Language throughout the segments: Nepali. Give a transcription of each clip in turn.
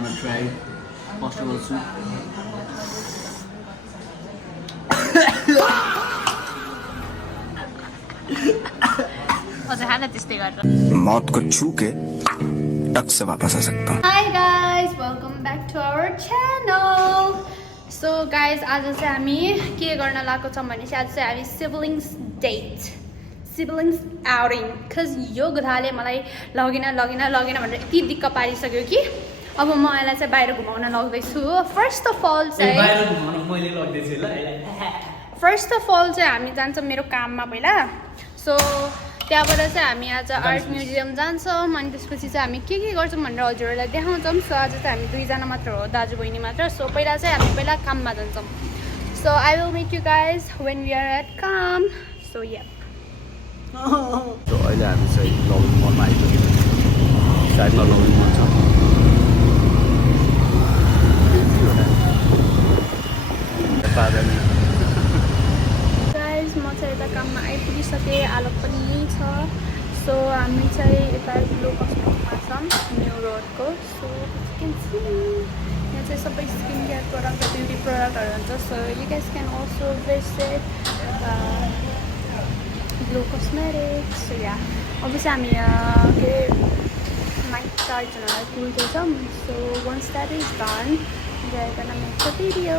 gonna try vegetable soup. मौत को छू के टक से वापस आ सकता हूँ। Hi guys, welcome back to our channel. So guys, आज चाहिँ हामी के गर्न लागेको छौँ भने चाहिँ आज चाहिँ हामी siblings date, siblings outing. Cause यो गुराले मलाई लगेन भनेर यति दिक्क पारिसक्यो कि अब म यसलाई चाहिँ बाहिर घुमाउन लग्दैछु. First of all चाहिँ हामी जान्छौँ मेरो काममा पहिला. So त्यहाँबाट चाहिँ हामी आज आर्ट म्युजियम जान्छौँ अनि त्यसपछि चाहिँ हामी के गर्छौँ भनेर हजुरहरूलाई देखाउँछौँ. सो आज चाहिँ हामी दुईजना मात्र हो, दाजु बहिनी मात्र. सो पहिला चाहिँ हामी काममा जान्छौँ. So I will meet you guys when we are at काम. सो या अहिले हामी चाहिँ लभिङ मलमा आइपुग्यौँ. साइडमा लभिङ मल छ. गाइज म चाहिँ यता काममा आइपुगिसकेँ. आलोक पनि यही छ. सो हामी चाहिँ यता ग्लो कस्मेटिकमा छौँ न्यू रोडको. सो क्यान सी यहाँ चाहिँ सबै स्किन केयर प्रडक्ट र ब्युटी प्रडक्टहरू हुन्छ. So you guys can also visit Glow Cosmetics. So yeah अब चाहिँ हामी के नाइट चार्जरहरूलाई कुल्दैछौँ. So once that is done we are gonna make the video.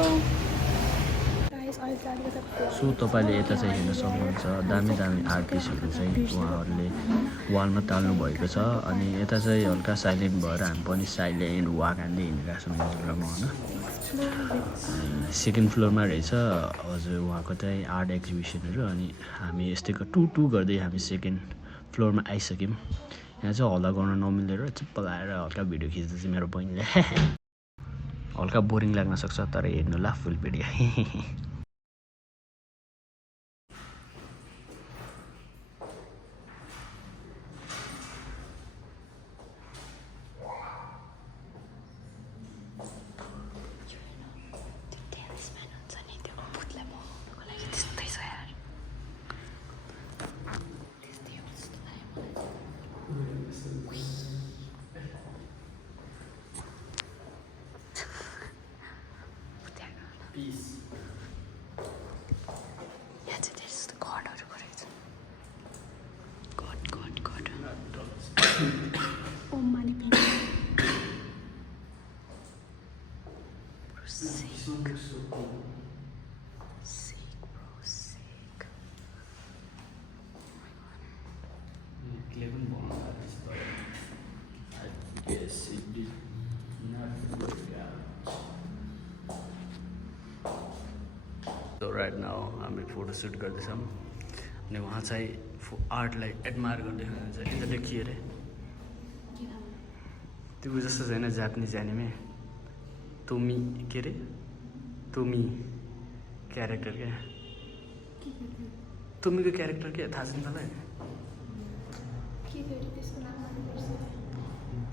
So तपाईँले यता चाहिँ हेर्न सक्नुहुन्छ दामी आर्ट पिसहरू चाहिँ उहाँहरूले वालमा टाल्नु भएको छ. अनि यता चाहिँ हल्का साइलेन्ट भएर हामी पनि साइलेन्ट वाक हान्दै हिँडिरहेको छौँ यो जग्गामा होइन. सेकेन्ड फ्लोरमा रहेछ हजुर उहाँको चाहिँ आर्ट एक्जिबिसनहरू. अनि हामी यस्तै टु गर्दै हामी सेकेन्ड फ्लोरमा आइसक्यौँ. यहाँ चाहिँ हल्ला गर्न नमिलेर चुप्प लाएर हल्का भिडियो खिच्दै चाहिँ मेरो बहिनीले हल्का बोरिङ लाग्न सक्छ तर हेर्नु ला फुल भिडियो. राइट नाउ हामी फोटोसुट गर्दैछौँ. अनि उहाँ चाहिँ आर्टलाई एडमायर गर्दै हुनुहुन्छ. यिनीहरूले के अरे त्यो जस्तो छैन जापानिज एनिमे तोमी के अरे तोमी क्यारेक्टर क्या तोमीको क्यारेक्टर के थाहा छ नि तपाईँलाई?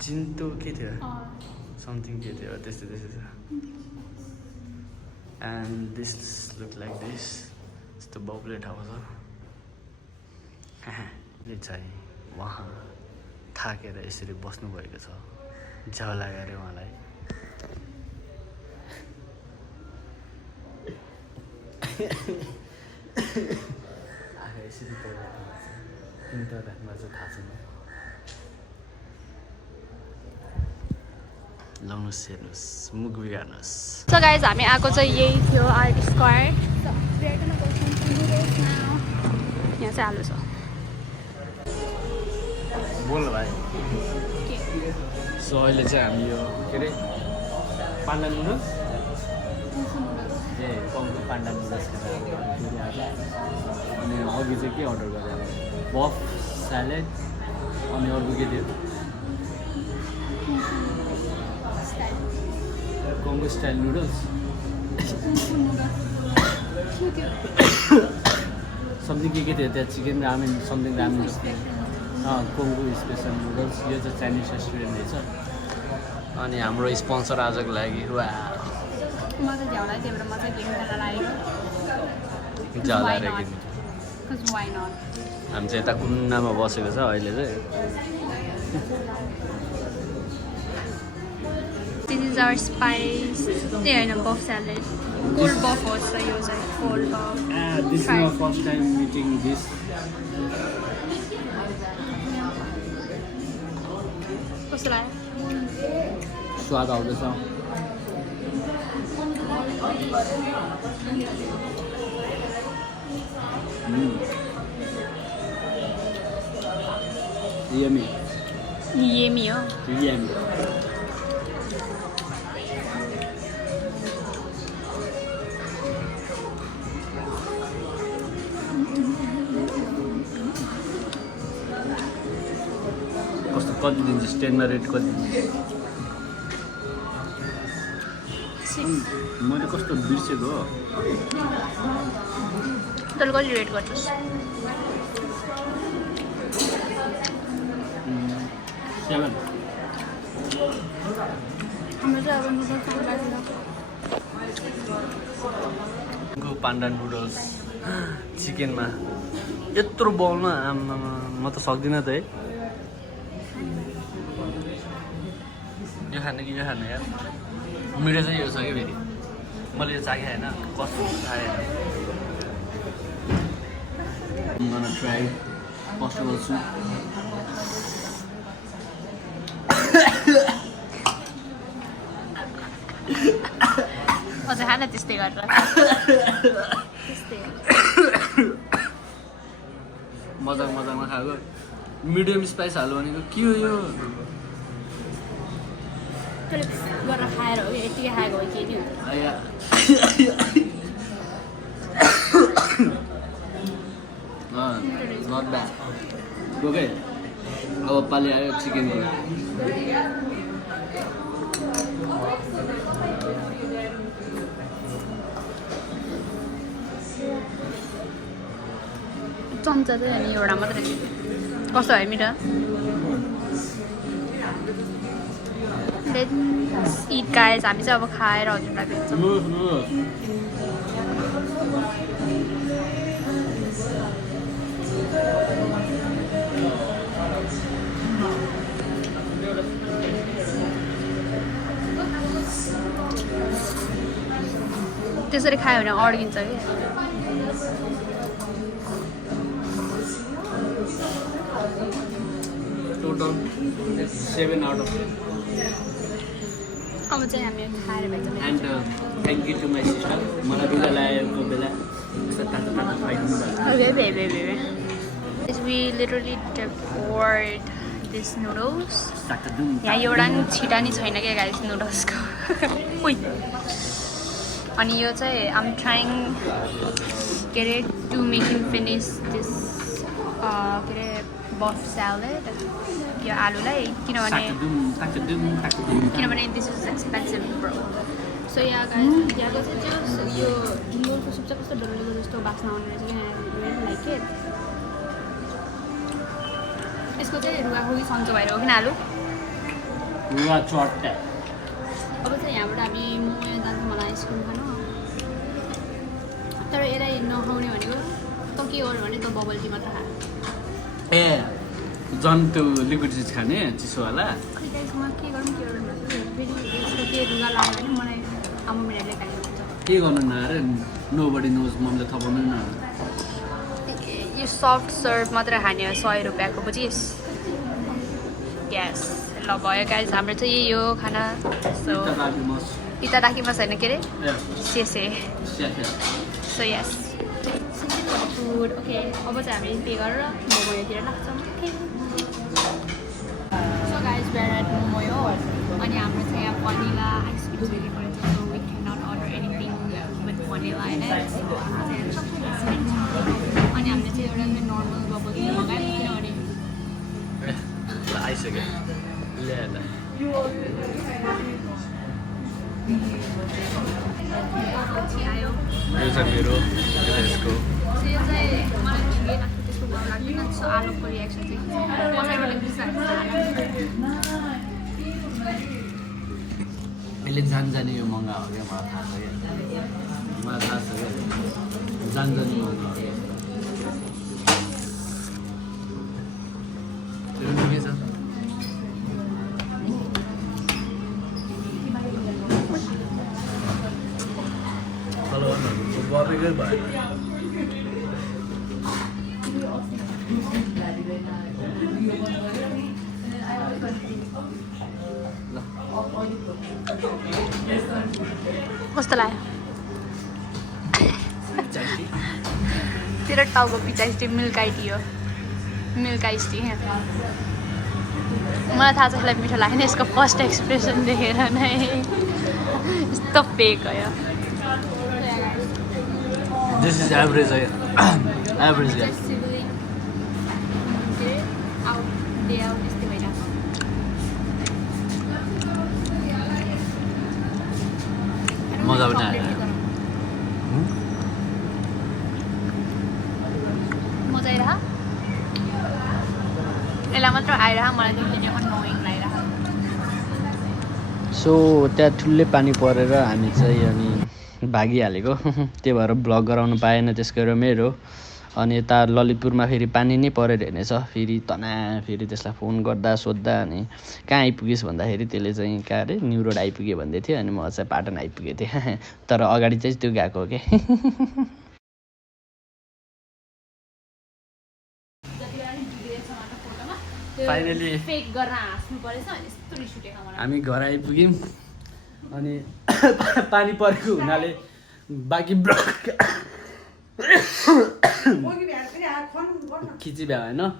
जिन्तो के थियो समथिङ के थियो त्यस्तो छ. And this look like this. यस्तो बाउले ठाउँ छ. यो चाहिँ उहाँ थाकेर यसरी बस्नुभएको छ. झ्याउ लाग्यो अरे उहाँलाई. आएर यसरी राख्नु चाहिँ थाहा छैन. लाउनुहोस् हेर्नुहोस् मुख बिगार्नुहोस्. सो गाइज हामी आएको चाहिँ यही थियो आर्ट स्क्वायर. यहाँ चाहिँ आलु छ. बोल भाइ. सो अहिले चाहिँ हामी यो के अरे पान्डा नुडल्स कम्पो पान्डा नुडल्स खाएर अनि अघि चाहिँ के अर्डर गरेँ बफ स्यालेड अनि अर्को के थियो कम्बो स्टाइल नुडल्स समथिङ के थियो त्यहाँ chicken ramen something ramen combo special noodles. यो चाहिँ चाइनिज रेस्टुरेन्ट रहेछ. अनि हाम्रो स्पोन्सर आजको लागि हामी चाहिँ यता कुन्नामा बसेको छ अहिले चाहिँ. This is our spice. Yeah, no, buff salad. Cold buff also use it. Cold buff. This is Try. my first time meeting this. कस्तो लाग्यो? स्वाद आउँदैछ Yummy. Yummy हो. Yummy. कस्तो कति दिन्छ 10 मा रेट कति मैले कस्तो बिर्सेको हो तैँले कति रेट गर्छस्? 7 हाम्रो चाहिँ अब नुडल्स खाइरहेको छ. पान्डा नुडल्स चिकनमा यत्रो बाउलमा आम्मामा म त सक्दिनँ त है यो खाने कि यो खाने यार मिठो चाहिँ यो छ कि फेरि मैले यो चाखेँ होइन कस्तो खाएँ होइन ट्राई पसिबल छु अझ खान त्यस्तै गरेर त्यस्तै मजाकमा खाएको मिडियम स्पाइस हाल्यो भनेको के हो यो तैँले गरेर खाएर हो कि यतिकै खाएको हो कि नि हो नट ब्याड ओके अब पालि आयो चिकनको चम्चा चाहिँ अनि एउटा मात्रै कस्तो भयो मिठो लेट्स इट गाइज हामी चाहिँ अब खाएर हजुरलाई भेट्छौँ त्यसरी खायो भने अड्किन्छ कि टोटल 7 आउट अफ अब चाहिँ हामी खाएर भेट्छौँ and thank you to my sister मलाई रुगा लागेको बेला तातो खुवाइदिनु Is we literally devoured these noodles. भएको यहाँ एउटा नि छिटा नि छैन क्या गाइस नुडल्सको उइ अनि यो चाहिँ आम ट्राइङ के अरे to make him finish this के अरे बफ स्यालेड यो आलुलाई किनभने this is expensive bro so यहाँ यहाँको चाहिँ यो नुडलको सुप चाहिँ कस्तो डल्लेको जस्तो बास्ना आउने रहेछ क्या लाइक के यसको चाहिँ रुगाखुगी सन्चो भएर हो किन आलु रुगा चट्टा अब चाहिँ यहाँबाट हामी म यहाँ जान्छु मलाई आइसक्रिम खानु तर यसलाई नखाउने भनेको त के गर्नु भने त बबल टी मात्र खा ए झन् त्यो लिक्विड चिज खाने चिसोवाला खै गाइसमा के गर्नु फेरि यसको के रुगा लाग्यो भने मलाई आमा मिनाले खाइदिनुहुन्छ के गर्नु न अरे नो बडी नोज मम्मीले थपाउनु न यो सफ्ट सर्भ मात्र खाने हो 100 रुपियाँको बुझिस् ग्यास ल भयो गाइस हाम्रो चाहिँ यही हो खाना सो इता राखिमा छैन के अरे सेसे सो यस फुड ओके अब चाहिँ हामी पे गरेर मोमोतिर लाग्छौँ so guys we're at momo अनि हाम्रो चाहिँ यहाँ भनिला आइसक्रिम रेडी गरेको छ so we can not order anything with vanilla होइन अनि हामीले चाहिँ एउटा नर्मल बबल टी मगायौँ किनभने आइसक्यो ल्याएर पछि आयो यो चाहिँ मेरो यसको यो चाहिँ मलाई ठिकै लाग्छ त्यसको भाउ लाग्दैन सो आलुको रियाक्सन चाहिँ कसैबाट बिर्सिरहेको यसले जाने यो महँगा हो क्या मलाई थाहा छ क्या मलाई थाहा छ क्या जाने महँगा हो क्या त्यो ठिकै छ तपाईँकै भयो कस्तो लाग्यो तेरो टाउको पिचाइस टी मिल्क आइस टी हो मिल्क आइस टी मलाई थाहा छ यसलाई मिठो लाग्ने यसको फर्स्ट एक्सप्रेसन देखेर नै यस्तो फेक हो यो दिस इज एभरेज है एभरेज गाइस मजा पनि आयो मजा आइरह यसलाई मात्र आइरह मलाई तिमीले नोइङ लागिरह सो त्यहाँ ठुलै पानी परेर हामी चाहिँ अनि भागिहालेको त्यही भएर भ्लग गराउनु पाएन त्यसको र मेरो अनि यता ललितपुरमा फेरि पानी नै परेर हेर्नेछ फेरि फेरि त्यसलाई फोन गर्दा सोद्धा अनि कहाँ आइपुगेस् भन्दाखेरि त्यसले चाहिँ कहाँ अरे न्यु रोड आइपुग्यो भन्दै थियो अनि म चाहिँ पाटन आइपुगेको थिएँ तर अगाडि चाहिँ त्यो गएको हो क्या फाइनली हामी घर आइपुग्यौँ अनि पानी परेको हुनाले बाँकी खिची भ्या होइन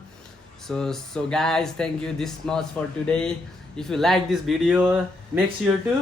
so guys thank you this much for today if you like this video make sure to